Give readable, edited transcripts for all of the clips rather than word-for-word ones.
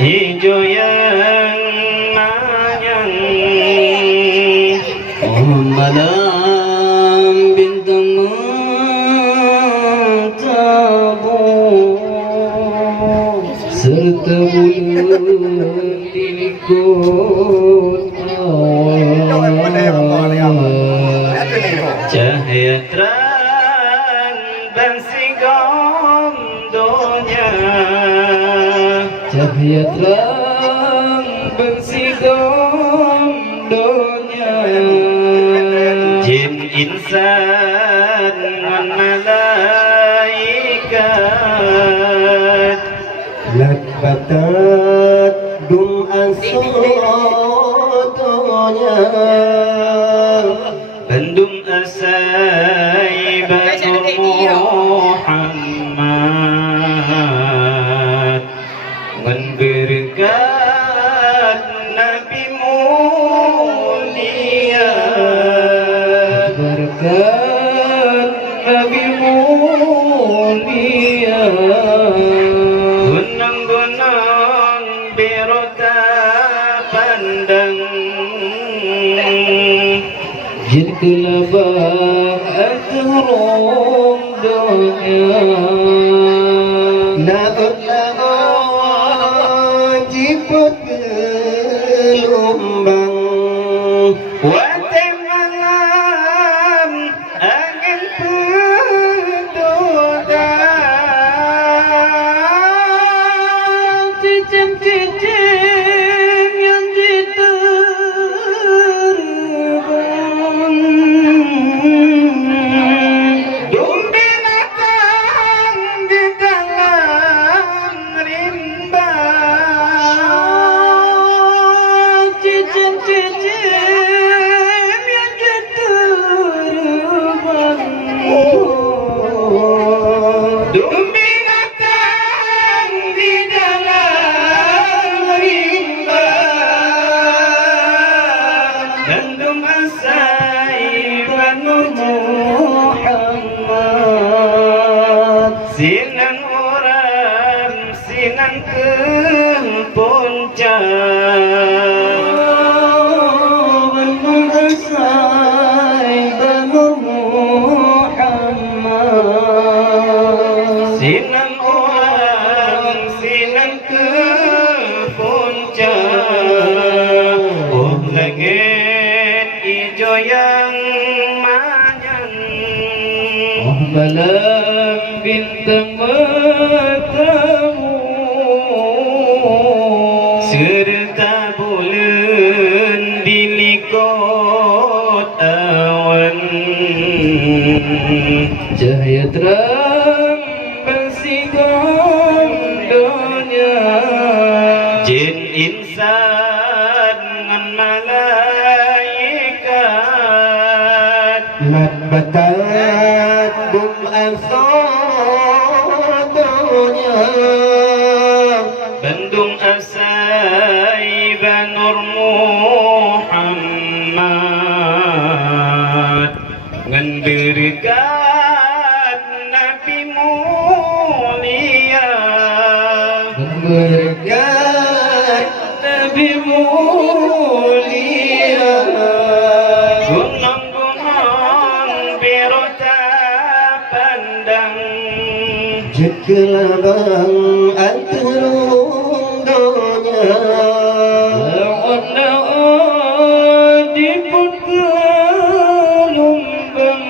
hijau yang manyang, malam bintang mentabur, serta bulan di kota, cahaya terang bersikom dunia, cahaya terang bersikom dunia, jin insan dan malaikat, lakbatat dum asrotonya, bandung asai batu Muhammad, berkat Nabi mulia, berkat Nabi mulia, gunung-gunung berota pandang, jin kelabang adharum dunia, naut jiput gelombang, wate malam angin pedoda, cicim-cicim yang diterbang, domba datang di dalam rimba, cicim-cicim yang diterbang, domba datang di dalam rimba, gandum asai banur Muhammad, sinan orang sinan ke puncak, bandung asai banur Muhammad, sinan orang sinan ke puncak, oh langit hijau yang manyang, oh malam bintang bertabur, serta bulan di likut awan, cahaya terang bersikom dunia, jin insan dan malaikat, lakbatat dum asrotonya, bandung asai banur Muhammad, ngan berkat Nabi mulia, berkat Nabi mulia, gunung-gunung berota pandang, jin kelabang adharum dunia, lawan-lawan diput gelombang,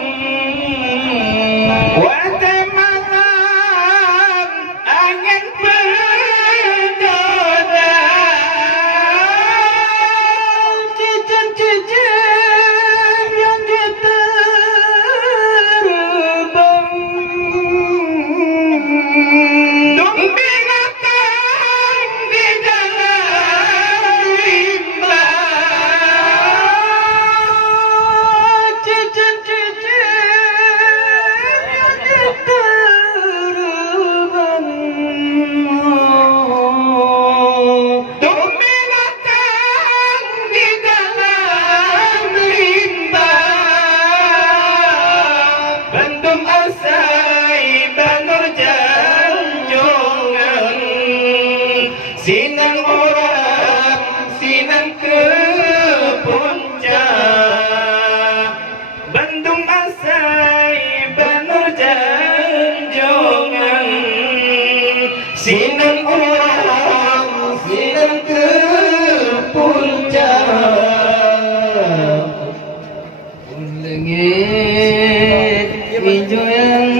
wate malam angin berdoda, cicim-cicim yang diterbang, domba sinan orang sinan ke puncak Bandung asai Banur Janjongan sinan orang sinan ke puncak Langit hijau yang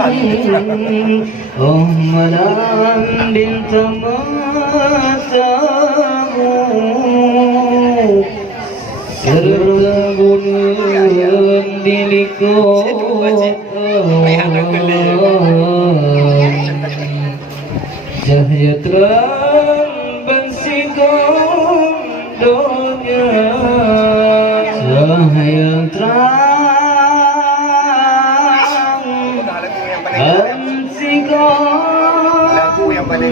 panjang, oh malam bintang matamu, serta bulan diriku. Cahaya terang bensikom dunia, cahaya terang bensikom dunia.